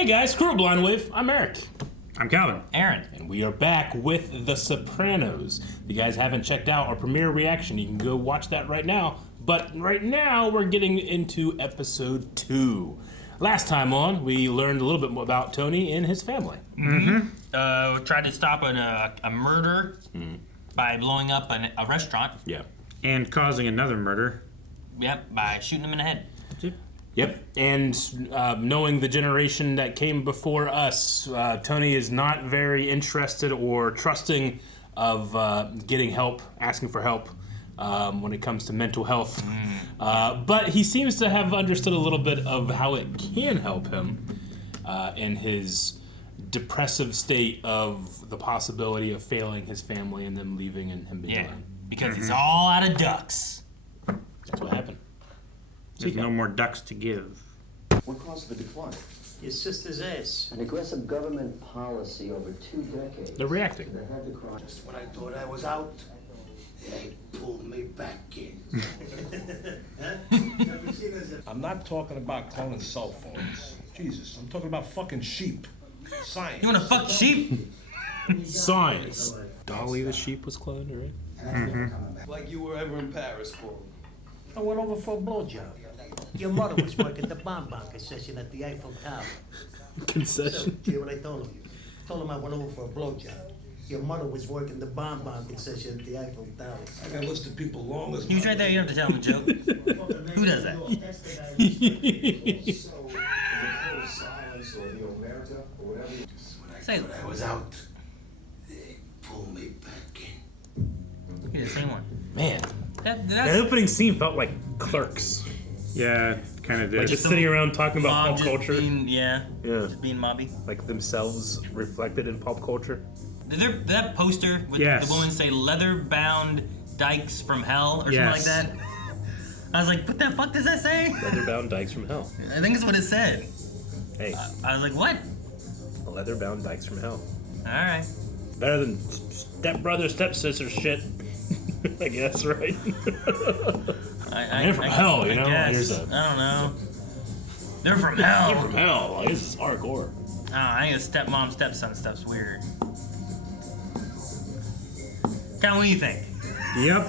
Hey guys, Screwup Blind Wave. I'm Eric. I'm Calvin. Aaron. And we are back with The Sopranos. If you guys haven't checked out our premiere reaction, you can go watch that right now. But right now, we're getting into episode 2. Last time on, we learned a little bit more about Tony and his family. Tried to stop a murder by blowing up a restaurant. Yeah. And causing another murder. Yep, by shooting him in the head. Yep, and knowing the generation that came before us, Tony is not very interested or trusting of getting help, asking for help when it comes to mental health. But he seems to have understood a little bit of how it can help him in his depressive state of the possibility of failing his family and them leaving and him being alone. Because he's all out of ducks. That's what happened. There's no more ducks to give. What caused the decline? Your sister's ass. An aggressive government policy over 2 decades. They're reacting. That had the crime. Just when I thought I was out, they pulled me back in. I'm not talking about cloning cell phones. Jesus, I'm talking about fucking sheep. Science. You wanna fuck sheep? Science. Dolly the sheep was cloned, right? Like you were ever in Paris for. I went over for a blowjob. Your mother was working the bonbon concession at the Eiffel Tower. Concession. So, hear what I told him? Told him I went over for a blowjob. Your mother was working the bonbon concession at the Eiffel Tower. I got listed people long as He was right there, you don't have to tell him a joke. Who does that? Say it. I was out. They pulled me back in. You did the same one. Man, That's that opening scene felt like Clerks. Yeah, kind of did. Like just sitting around talking about mom pop just culture. Being, Yeah. just being mobby. Like themselves reflected in pop culture. Did that poster with Yes. the woman say leather-bound dykes from hell or something like that? I was like, what the fuck does that say? Leather-bound dykes from hell. I think it's what it said. Hey, I was like, what? leather-bound dykes from hell. Alright. Better than stepbrother, stepsister shit. I guess, right? They're from hell, you know? Guess. I don't know. They're from hell. They're from hell. Like, this is hardcore. Oh, I think the stepmom, stepson stuff's weird. Kind of what do you think? Yep.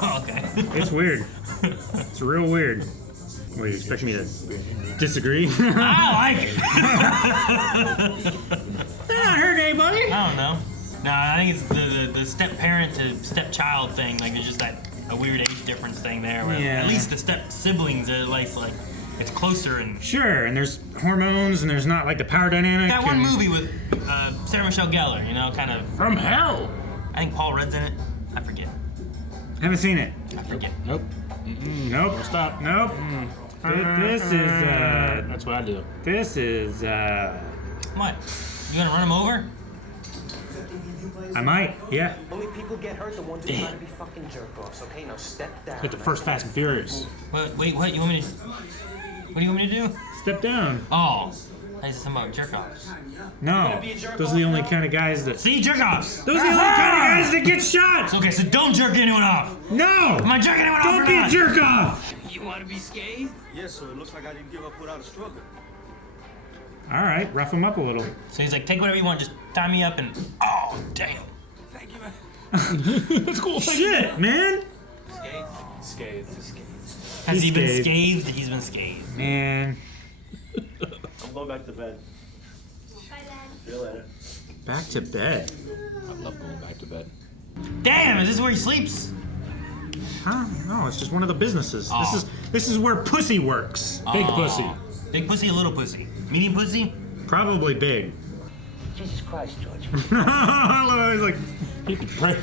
Oh, okay. It's weird. It's real weird. What, you expect me to disagree? I like it. They're not hurting anybody. I don't know. No, I think it's the step parent to step child thing. Like, there's just a weird age difference thing there. Where Yeah. At least the step siblings are like it's closer and. Sure, and there's hormones, and there's not like the power dynamic. That one and- movie with Sarah Michelle Gellar, you know, kind of. From hell! I think Paul Rudd's in it. I forget. Haven't seen it. I forget. Nope. Nope. Stop. Nope. This is That's what I do. This is What? You gonna run him over? I might. Yeah. Only people get hurt the ones who try to be fucking jerk-offs, okay? Now step down. Like the first Fast and Furious. Wait, what? You want me to? What do you want me to do? Step down. Oh, I said something about jerk-offs. No. Those are the only kind of guys that. See, jerk-offs. Those are the only kind of guys that get shot. Okay, so don't jerk anyone off. No. Am I jerking anyone off Don't or be not? a jerk off. You want to be scathed? Yes, sir. It looks like I didn't give up without a struggle. All right, rough him up a little. So he's like, take whatever you want, just tie me up and. Oh, damn. Thank you, man. That's cool. Shit, man. Scathed. Has he been scathed. scathed? He's been scathed. Man. I'm going back to bed. Bye, Dad. See you later. Back to bed. I love going back to bed. Damn, is this where he sleeps? Huh? No, it's just one of the businesses. Oh. This is where pussy works. Big pussy. Big pussy or little pussy? Medium pussy? Probably big. Jesus Christ, George. I love how he's like, You could pray.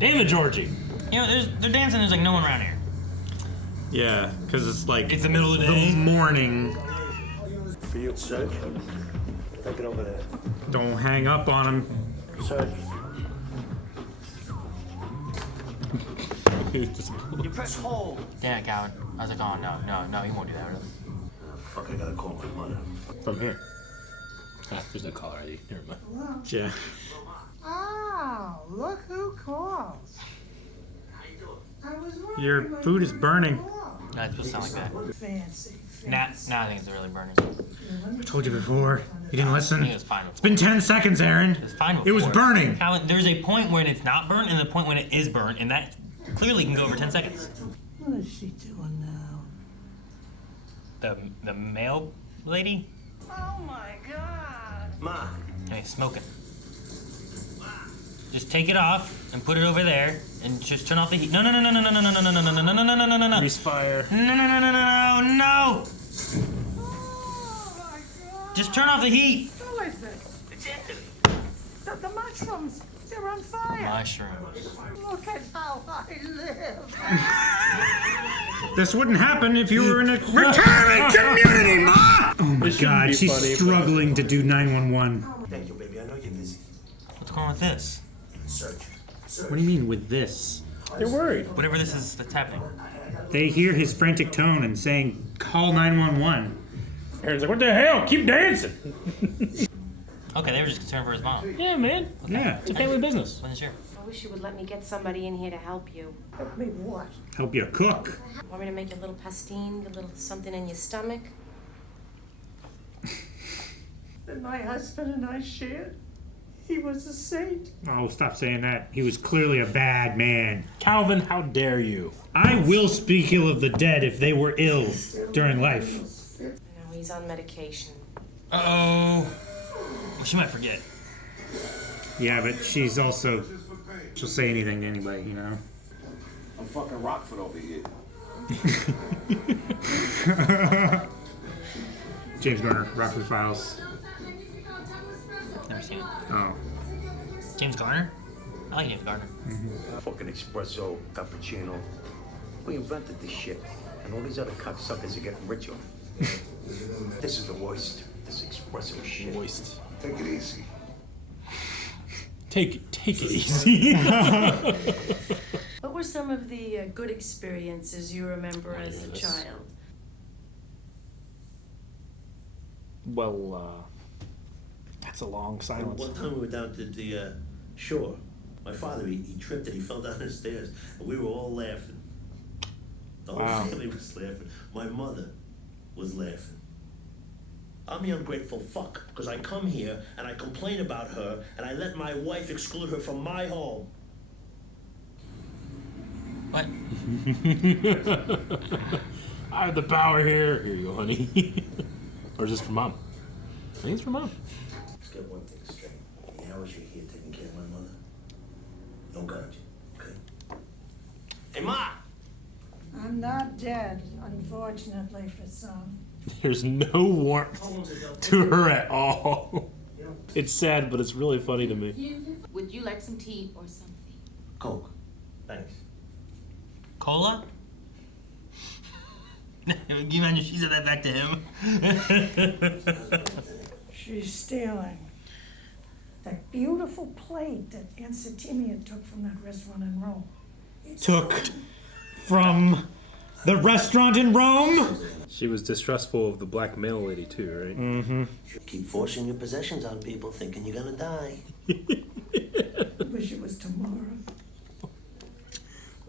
Damn it, Georgie. You know, they're dancing, there's like no one around here. yeah, because it's like It's the middle of the the day. morning. For you, sir. Take it over there. Don't hang up on him. Sir. You press hold. Yeah, Calvin. I was like, oh, no, he won't do that, really. Fuck, I gotta call my mother. From here. Ah, there's no caller ID. Never mind. Yeah. Oh, look who calls. I was wondering Your when food you is were burning. gonna call. That's supposed to sound like that. Fancy. Nah, I think it's really burning. I told you before. You didn't listen. I think it was fine. It's been 10 seconds, Aaron. It was fine before. It was burning. Calvin, there's a point when it's not burnt and the point when it is burnt, and that clearly can go over 10 seconds. What is she doing now? The male lady? Oh my God. Ma. Hey, smoking. Just take it off and put it over there and just turn off the heat. No. Grease fire. No. Just turn off the heat. Who is this? The mushrooms. They're on fire. Mushrooms. Look at how I live. This wouldn't happen if you were in a retirement community, Ma! Oh my God, be she's funny, struggling to do 911. Thank you, baby. I know you're busy. What's going on with this? Search. What do you mean with this? They're worried. Whatever this is that's happening. They hear his frantic tone and saying, call 911. Aaron's like, what the hell? Keep dancing. Okay, they were just concerned for his mom. Yeah, man. Yeah. It's a family business. Wasn't sure. I wish you would let me get somebody in here to help you. Help me what? Help you cook. Want me to make you a little pastine, a little something in your stomach? That my husband and I shared. He was a saint. Oh, stop saying that. He was clearly a bad man. Calvin, how dare you? I will speak ill of the dead if they were ill during life. No, he's on medication. Uh-oh. Well, she might forget. Yeah, but she's also... She'll say anything to anybody, you know? I'm fucking Rockford over here. James Garner, Rockford Files. Never seen it. Oh. James Garner? I like James Garner. Fucking espresso, cappuccino. We invented this shit. And all these other cocksuckers are getting richer. This is the worst. This espresso shit. Moist. Take it easy. Take it easy. What were some of the good experiences you remember as a child? Well, that's a long silence. One time we were down to the shore. My father, he tripped and he fell down the stairs. And we were all laughing. The whole family was laughing. My mother was laughing. I'm the ungrateful fuck, because I come here and I complain about her and I let my wife exclude her from my home. What? I have the power here. Here you go, honey. Or is this for mom? I think it's for mom. Let's get one thing straight. The hours you're here taking care of my mother, no garbage, okay? Hey, Ma! I'm not dead, unfortunately for some. There's no warmth to her at all. It's sad, but it's really funny to me. Would you like some tea or something? Coke. Thanks. Cola? Can you imagine she said that back to him? She's stealing. That beautiful plate that Aunt Satimia took from that restaurant in Rome. Took from the restaurant in Rome? She was distrustful of the black male lady too, right? Mm-hmm. Keep forcing your possessions on people thinking you're gonna die. Wish it was tomorrow.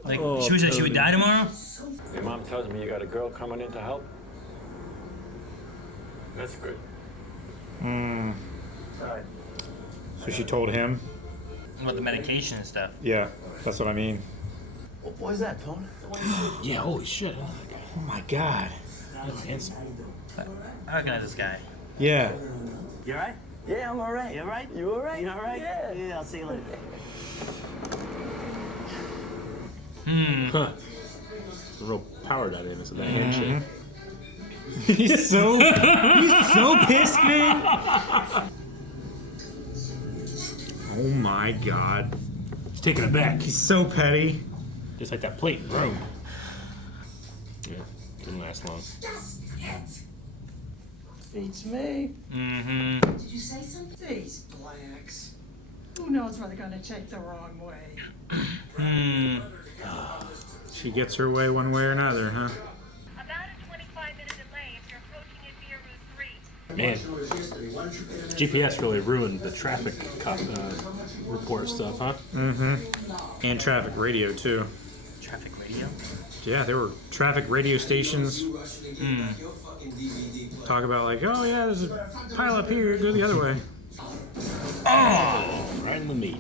Like, she was like she would die tomorrow? Your mom tells me you got a girl coming in to help. That's good. So she told him? About the medication and stuff. Yeah, that's what I mean. What was that, Tone? Yeah, holy shit. Oh my God. That's handsome. I recognize this guy. Yeah. You alright? Yeah, I'm alright. You alright? You alright? You alright? Yeah, I'll see you later. Huh. The real power dynamics of that handshake. He's so pissed, man. Oh my God. He's taking it back. He's so petty. Just like that plate in Rome. Yeah, didn't last long. Beats me. Mm-hmm. Did you say something? These blacks. Who knows where they're gonna take the wrong way? She gets her way one way or another, huh? About a 25-minute delay if you're approaching at Via Route 3. Man, GPS really ruined the traffic report stuff, huh? Mm-hmm. And traffic radio, too. Traffic radio? Yeah, there were traffic radio stations. Talk about like, oh yeah, there's a pile up here, go the other way. Oh, right in the meat.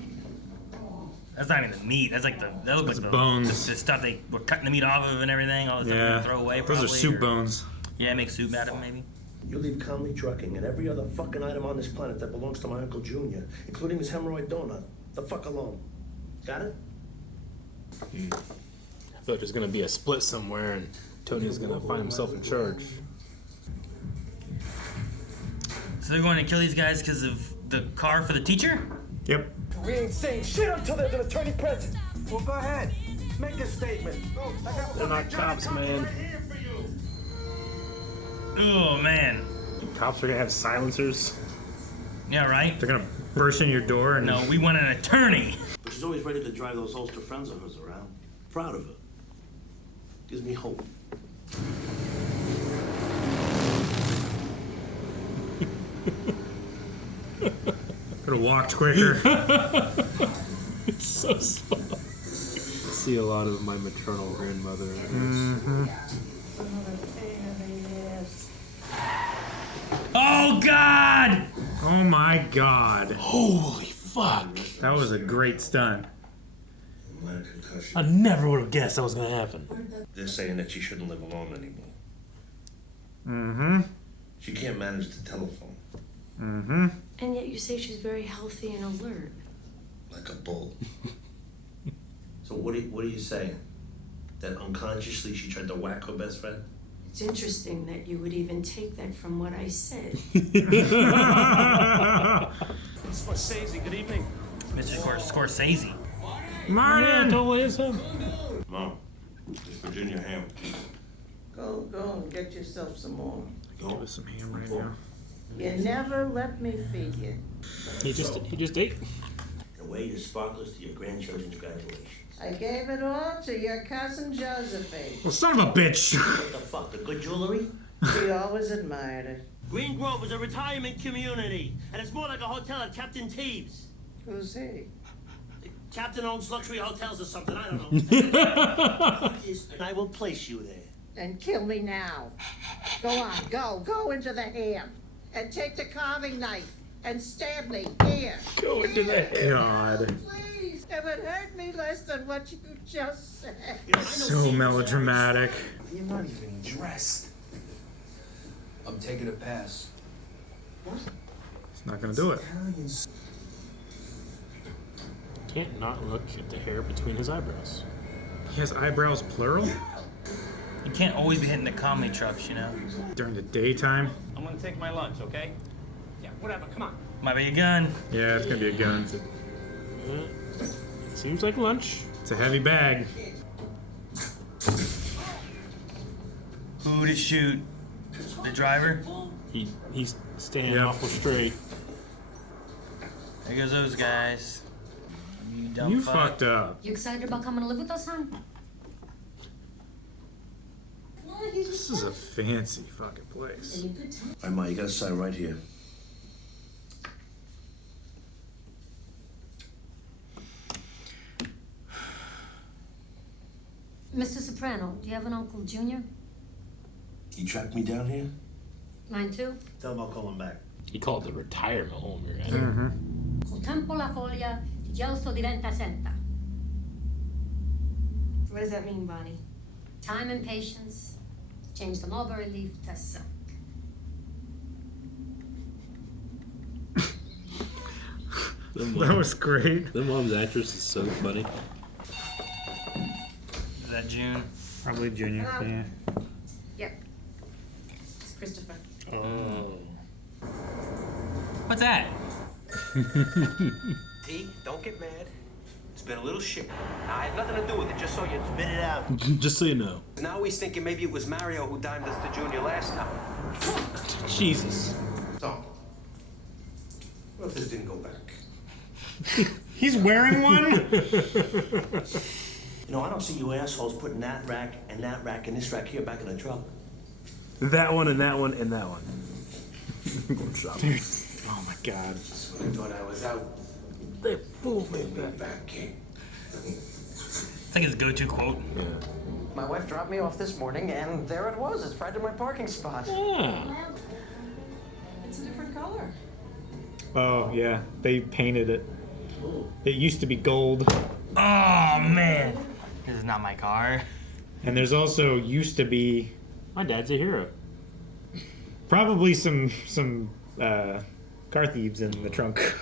That's not even the meat. That's like that looks like the bones. The stuff they were cutting the meat off of and everything. All the stuff Yeah, they throw away. those Probably, are soup bones. Yeah, make soup out of them maybe. You leave Conley Trucking and every other fucking item on this planet that belongs to my Uncle Junior, including his hemorrhoid donut, the fuck alone. Got it? I thought there's gonna be a split somewhere and Tony's gonna find himself in charge. So they're going to kill these guys because of the car for the teacher? Yep. We ain't saying shit until there's an attorney present. Well, go ahead. Make a statement. They're not cops, man. Oh, man. Cops are gonna have silencers. Yeah, right? They're gonna burst in your door and... No, we want an attorney. But she's always ready to drive those Ulster friends of hers around. Proud of her. Gives me hope. Could have walked quicker. It's so slow. I see a lot of my maternal grandmother. Oh, God! Oh my God. Holy fuck. That was a great stunt. I never would have guessed that was gonna happen. They're saying that she shouldn't live alone anymore. Mm-hmm. She can't manage the telephone. Mm-hmm. And yet you say she's very healthy and alert. Like a bull. So what are you saying? That unconsciously she tried to whack her best friend? It's interesting that you would even take that from what I said. Scorsese, good evening. Mr. Scorsese. Martin! Yeah, totally is him. Mom, it's Virginia ham. Go and get yourself some more. Give us some ham right now. You never let me feed you. He just ate. Away your sparklers to your grandchildren's graduations. I gave it all to your cousin Josephine. Well, son of a bitch! What the fuck, the good jewelry? She always admired it. Green Grove is a retirement community, and it's more like a hotel at Captain Teebs. Who's he? Captain owns luxury hotels or something, I don't know. And I will place you there. And kill me now. Go on, go into the ham. And take the carving knife and stab me here. Go into the ham. God. Please, it would hurt me less than what you just said. So melodramatic. You're not even dressed. I'm taking a pass. What? He's not gonna do it. Can't not look at the hair between his eyebrows. He has eyebrows plural? You can't always be hitting the comedy trucks, you know? During the daytime? I'm gonna take my lunch, okay? Yeah, whatever, come on. Might be a gun. Yeah, it's gonna be a gun. Seems like lunch. It's a heavy bag. Who to shoot? The driver? He's staying awful straight. There goes those guys. You dumb You fuck. fucked up. You excited about coming to live with us, hon? This is a fancy fucking place. All right, Ma, you gotta sign right here. Mr. Soprano, do you have an Uncle Junior? He tracked me down here? Mine too. Tell him I'll call him back. He called the retirement home you're at. Col tempo la foglia di gelso diventa senta. What does that mean, Bonnie? Time and patience change the mulberry leaf to silk. That was great. The mom's actress is so funny. Is that June? Probably Junior. Hello? Yeah. Yep. It's Christopher. Oh. What's that? T, don't get mad. It's been a little shit. I had nothing to do with it, just so you Spit it out. Just so you know. Now he's thinking maybe it was Mario who dimed us to Junior last time. Jesus. Tom, what if this didn't go back? He's wearing one? You know, I don't see you assholes putting that rack and this rack here back in the truck. That one and that one and that one. Go shopping. Oh my God. I thought I was out. They fooled me Back, King. It's like his go-to quote. Yeah. My wife dropped me off this morning, and there it was. It's right in my parking spot. Yeah. It's a different color. Oh, yeah. They painted it. It used to be gold. Oh, man. This is not my car. And there's also used to be... My dad's a hero. Probably some car thieves in the trunk.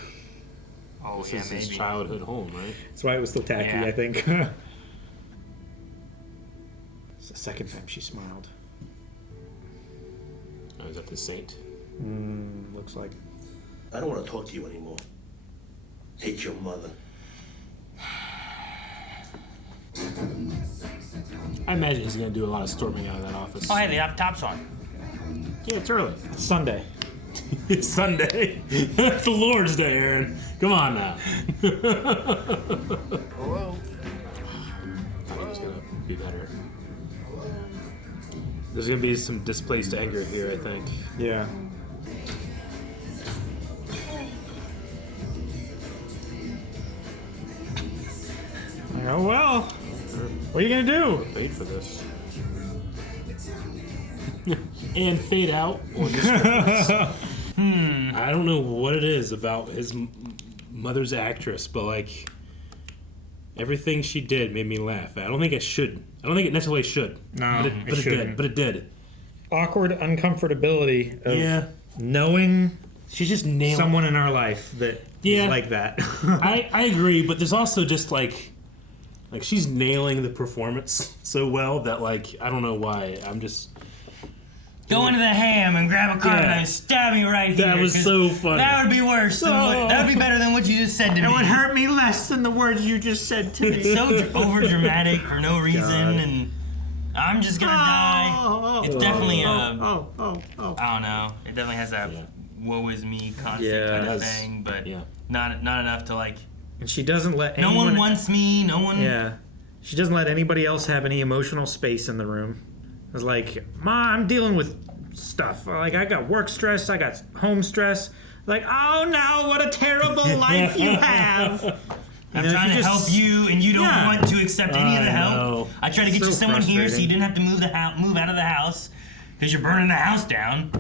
Oh, this is his childhood home, right? That's why it was still tacky, Yeah. I think. It's the second time she smiled. Oh, is that the saint? Looks like. I don't want to talk to you anymore. Hate your mother. I imagine he's going to do a lot of storming out of that office. Oh, hey, they have tops on. Yeah, it's early. It's Sunday. It's Sunday. It's the Lord's Day, Aaron. Come on now. Hello? Thought he was going to be better. There's going to be some displaced anger here, I think. Yeah. Oh, well. What are you going to do? Paid for this. And fade out on the script. I don't know what it is about his mother's actress, but like everything she did made me laugh. I don't think it should. I don't think it necessarily should. No, but it shouldn't. did. But it did. Awkward uncomfortability of Yeah. knowing She's just nailing someone in our life that is like that. I agree, but there's also just like she's nailing the performance so well that like I don't know why. I'm just Go into the ham and grab a carving Yeah. knife and stab me right here. That was 'cause so funny. That would be worse. That would be better than what you just said to me. It would hurt me less than the words you just said to me. It's so over dramatic for no reason, and I'm just gonna die. It's definitely I don't know. It definitely has that woe is me constant kind of thing, but not enough to like. And she doesn't let No anyone... one wants me. No one. Yeah. She doesn't let anybody else have any emotional space in the room. I was like, Ma, I'm dealing with stuff. Like, I got work stress. I got home stress. Like, oh no, what a terrible life you have. I'm trying to help you, and you don't want to accept any of the help. know. I tried to get So you someone here so you frustrating. didn't have to move out of the house because you're burning the house down.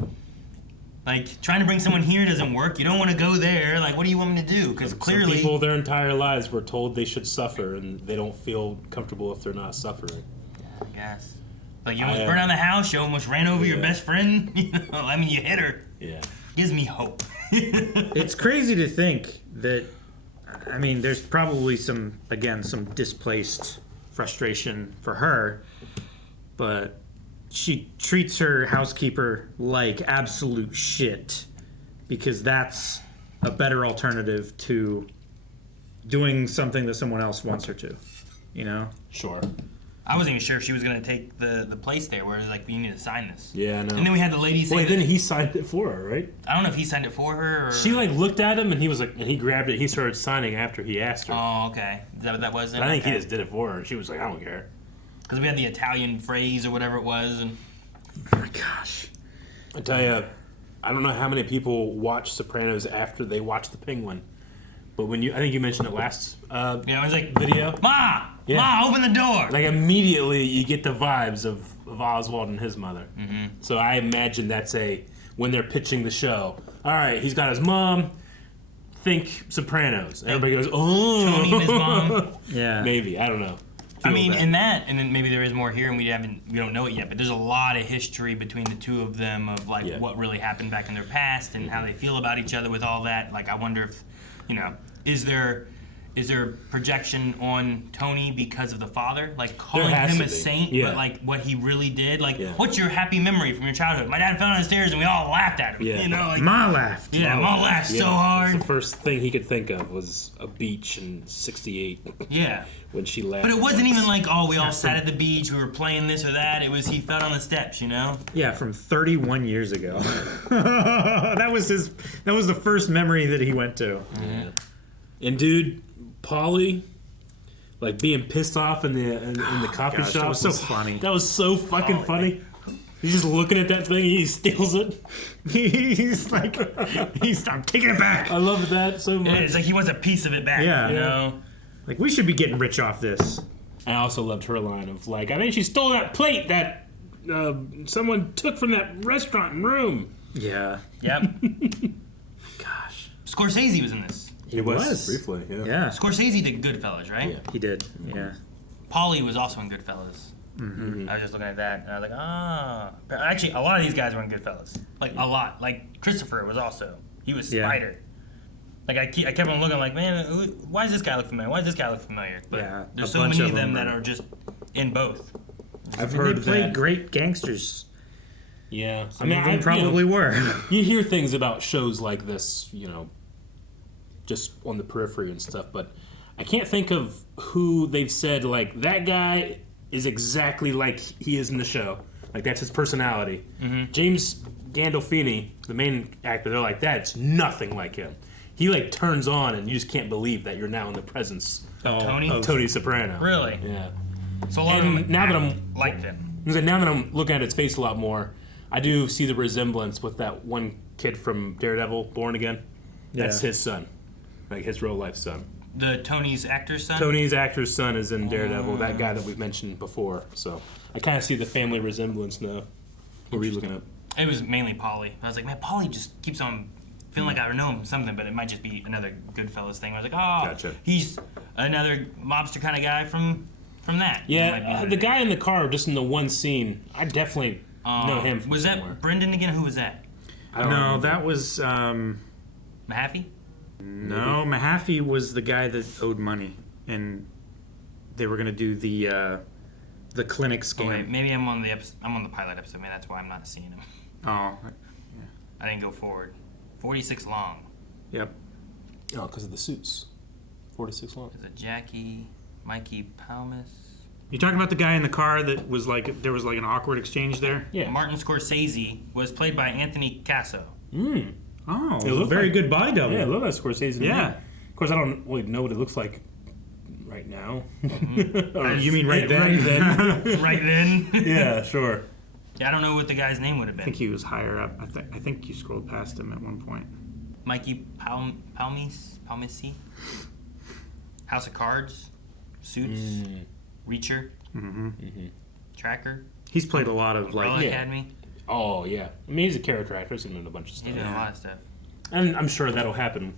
Like, trying to bring someone here doesn't work. You don't want to go there. Like, what do you want me to do? Because some clearly... people their entire lives were told they should suffer, and they don't feel comfortable if they're not suffering. I guess. Like, you almost burned down the house. You almost ran over your best friend. You know, I mean, you hit her. Yeah. Gives me hope. It's crazy to think that, I mean, there's probably some displaced frustration for her, but she treats her housekeeper like absolute shit because that's a better alternative to doing something that someone else wants her to, you know? Sure. I wasn't even sure if she was going to take the place there where it was like, you need to sign this. Yeah, I know. And then we had the lady say... Wait, then he signed it for her, right? I don't know if he signed it for her or... She like looked at him and he was like, and he grabbed it. He started signing after he asked her. Oh, okay. Is that what that was? But I think he just did it for her, and she was like, I don't care. Because we had the Italian phrase or whatever it was, and... Oh my gosh. I tell you, I don't know how many people watch Sopranos after they watch The Penguin, but when I think you mentioned it last it was like, video. Ma! Ma, open the door! Like immediately you get the vibes of Oswald and his mother. Mm-hmm. So I imagine that's when they're pitching the show. All right, he's got his mom. Think Sopranos. Everybody goes, oh. Tony and his mom. Yeah. Maybe, I don't know. I mean, in that, and then maybe there is more here, and we don't know it yet. But there's a lot of history between the two of them of like what really happened back in their past and how they feel about each other with all that. Like, I wonder if, is there projection on Tony because of the father, like calling him a saint, but like what he really did? Like, what's your happy memory from your childhood? My dad fell down the stairs and we all laughed at him. Yeah. You know, like Ma laughed. Yeah, Ma laughed so hard. That's the first thing he could think of was a beach in '68. Yeah. When she laughed. But it wasn't even like, oh, we all sat at the beach, we were playing this or that. It was he fell down the steps, you know? Yeah, from 31 years ago. That was the first memory that he went to. Yeah. And dude, Paulie, like being pissed off in the coffee shop. That was so funny. That was so fucking funny. He's just looking at that thing and he steals it. He's like, I'm taking it back. I love that so much. Yeah, it's like he wants a piece of it back. Yeah. You know? Like, we should be getting rich off this. I also loved her line of like, I think she stole that plate that someone took from that restaurant and room. Yeah. Yep. Gosh. Scorsese was in this. He was briefly, yeah. Yeah. Scorsese did Goodfellas, right? Yeah. He did. Yeah. Pauly was also in Goodfellas. Mm-hmm. I was just looking at that, and I was like, ah. Actually, a lot of these guys were in Goodfellas. Like, a lot. Like, Christopher was also. He was Spider. Like, I kept on looking like, man, why does this guy look familiar? Why does this guy look familiar? But there's so many of them that are just in both. I've heard they played great gangsters. Yeah. Some of them probably were. You hear things about shows like this, you know, just on the periphery and stuff, but I can't think of who they've said, like, that guy is exactly like he is in the show. Like, that's his personality. Mm-hmm. James Gandolfini, the main actor, they're like, that's nothing like him. He, like, turns on, and you just can't believe that you're now in the presence of Tony Soprano. Really? Yeah. So a lot of them now that I'm liked him. Now that I'm looking at his face a lot more, I do see the resemblance with that one kid from Daredevil, Born Again. That's his son, like his real life son. The Tony's actor's son? Tony's actor's son is in Daredevil, that guy that we've mentioned before. So I kind of see the family resemblance now. What were you looking at? It was mainly Pauly. I was like, man, Pauly just keeps on feeling like I know him something, but it might just be another Goodfellas thing. I was like, oh, Gotcha. He's another mobster kind of guy from that. Yeah, the guy in the car, just in the one scene, I definitely know him from Was somewhere. that Brendan again? Who was that? No, that was... Mahaffey? No, Mahaffey was the guy that owed money, and they were going to do the clinic scam. Oh, wait, maybe I'm on the pilot episode. Maybe that's why I'm not seeing him. Oh. I didn't go forward. 46 long. Yep. Oh, because of the suits. 46 long. Is it Jackie, Mikey Palmas? You talking about the guy in the car that was like, there was like an awkward exchange there? Yeah. Martin Scorsese was played by Anthony Casso. Oh, It looked very like- good body double. Yeah, it looked like Scorsese. to Yeah. me. Of course, I don't really know what it looks like right now. You mean right then? Right then. Right then? Yeah, sure. Yeah, I don't know what the guy's name would have I been. think he was higher up. I think you scrolled past him at one point. Mikey Palmisi? House of Cards? Suits? Reacher? Tracker? He's played a lot of Umbrella like... Academy? Oh, yeah. I mean, he's a character actor. He's in a bunch of stuff. He's doing a lot of stuff. And I'm sure that'll happen.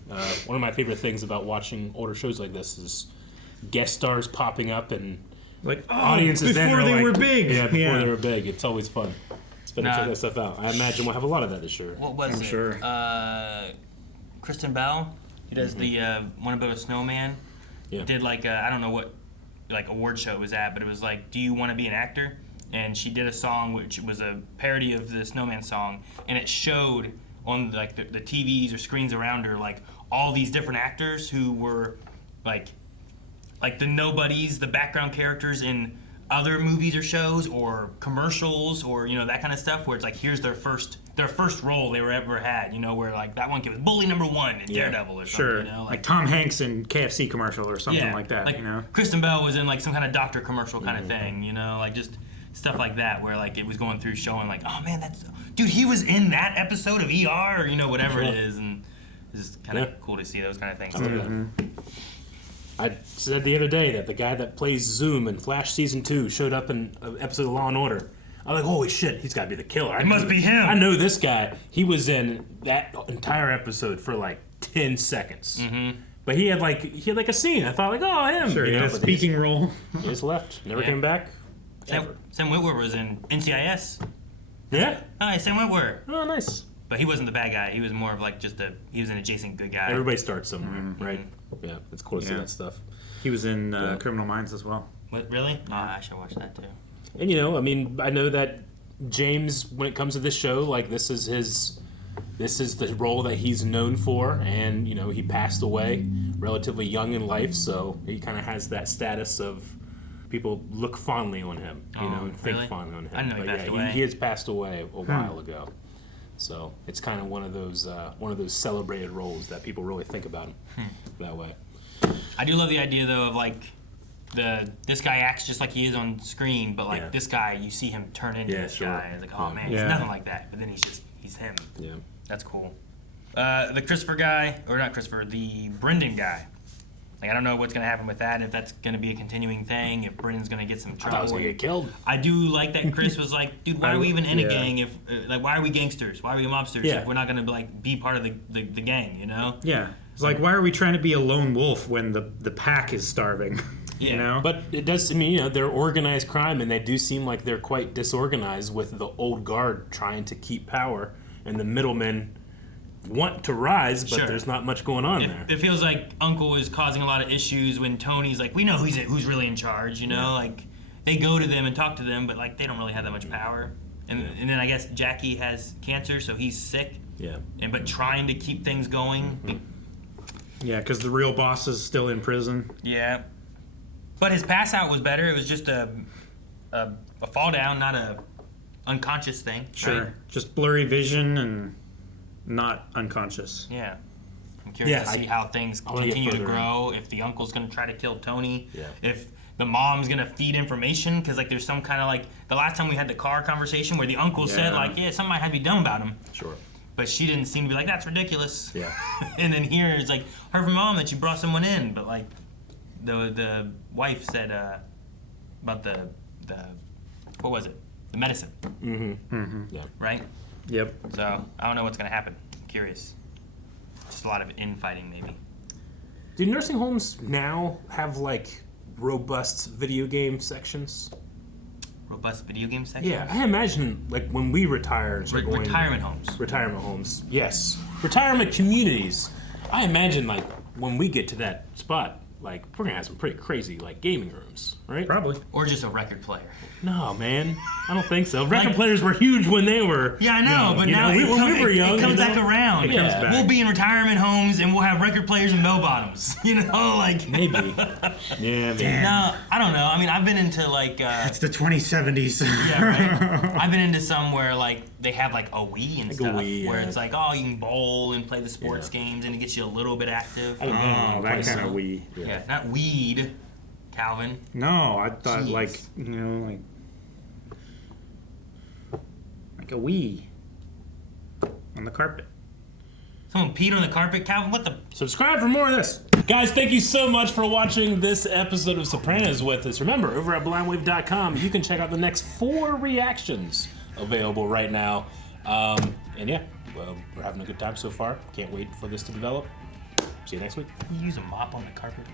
One of my favorite things about watching older shows like this is guest stars popping up and like audiences before they were big. Yeah, before they were big. It's always fun. It's fun to Nah. check that stuff out. I imagine we'll have a lot of that this year. What was I'm it? sure. Kristen Bell. He does the one about a snowman. Yeah. Did like I don't know what like award show it was at, but it was like, do you want to be an actor? And she did a song which was a parody of the Snowman song, and it showed on like the TVs or screens around her like all these different actors who were like the nobodies, the background characters in other movies or shows or commercials or that kind of stuff, where it's like here's their first role they were ever had, where like that one kid was bully number 1 in Daredevil or something. Sure. Like Tom Hanks in KFC commercial or something like that. Like Kristen Bell was in like some kind of doctor commercial kind of thing, like just stuff like that, where like it was going through showing like, oh man, dude, he was in that episode of ER or whatever it is, and it's just kind of cool to see those kind of things. I love that. I said the other day that the guy that plays Zoom in Flash Season 2 showed up in an episode of Law & Order. I was like, holy shit, he's got to be the killer. It must be him. I know this guy. He was in that entire episode for like 10 seconds. Mm-hmm. But he had like a scene. I thought like, oh, him. Sure, he had a speaking role. He just left. Never came back. Sam Witwer was in NCIS. Yeah? Hi, Sam Witwer. Oh, nice. But he wasn't the bad guy. He was more of like he was an adjacent good guy. Everybody starts somewhere, right? Yeah, it's cool to see that stuff. He was in Criminal Minds as well. What, really? Oh, I should watch that too. And I mean, I know that James, when it comes to this show, like this is the role that he's known for, and he passed away relatively young in life, so he kind of has that status of people look fondly on him, and think really? fondly on him. I didn't know he passed away. He has passed away a while ago, so it's kind of one of those celebrated roles that people really think about him that way. I do love the idea though of like this guy acts just like he is on screen, but like this guy, you see him turn into this guy. It's like, oh man, he's nothing like that, but then he's him. Yeah, that's cool. The Christopher guy, or not Christopher, the Brendan guy. Like, I don't know what's going to happen with that, if that's going to be a continuing thing, if Brennan's going to get some I trouble. thought he was gonna get killed. I do like that Chris was like, dude, why are we even in a Yeah. gang if, like, why are we gangsters? Why are we mobsters Yeah. if we're not going to, like, be part of the gang, you know? Yeah. It's like, why are we trying to be a lone wolf when the pack is starving? Yeah. You know? But it does, I mean, you know, they're organized crime, and they do seem like they're quite disorganized with the old guard trying to keep power, and the middlemen want to rise, but Sure. there's not much going on there. It feels like Uncle is causing a lot of issues when Tony's like, we know who's really in charge, you know? Like, they go to them and talk to them, but, like, they don't really have that much power. And then I guess Jackie has cancer, so he's sick. Yeah. But trying to keep things going. Yeah, because the real boss is still in prison. Yeah. But his pass out was better. It was just a fall down, not a unconscious thing. Sure. Right? Just blurry vision and not unconscious. Yeah. I'm curious Yeah, to see how things I wanna get continue to further in. grow. If the uncle's going to try to kill Tony. Yeah. If the mom's going to feed information. Because, like, there's some kind of, like, the last time we had the car conversation where the uncle said, Yeah. like, yeah, something might have to be done about him. Sure. But she didn't seem to be like, that's ridiculous. Yeah. And then here it's like, heard from mom that you brought someone in. But, like, the wife said about the what was it? The medicine. Yeah. Right? Yep. So I don't know what's gonna happen. I'm curious. Just a lot of infighting, maybe. Do nursing homes now have, like, robust video game sections? Robust video game section. Yeah, I imagine, like, when we retire and start going- Retirement homes. Retirement homes, yes. Retirement communities. I imagine, like, when we get to that spot, like, we're gonna have some pretty crazy, like, gaming rooms, right? Probably. Or just a record player. No, man, I don't think so. Record players were huge when they were. Yeah, I know, young, but you now know, when we were young, it comes you know? back around. It comes back. We'll be in retirement homes and we'll have record players and bell bottoms. You know, like Maybe. Yeah, maybe. No, I don't know. I mean, I've been into like. It's the 2070s. Yeah, right. I've been into some where like they have like a Wii and Like a stuff, Wii, where yeah. it's like, oh, you can bowl and play the sports games, and it gets you a little bit active. I didn't Oh, play that kind of some. Wii. Yeah, not weed, Calvin. No, I thought Jeez. like, you know, like a Wii on the carpet. Someone peed on the carpet, Calvin. What the? Subscribe for more of this. Guys, thank you so much for watching this episode of Sopranos with us. Remember, over at blindwave.com, you can check out the next 4 reactions available right now. And yeah, well, we're having a good time so far. Can't wait for this to develop. See you next week. You use a mop on the carpet.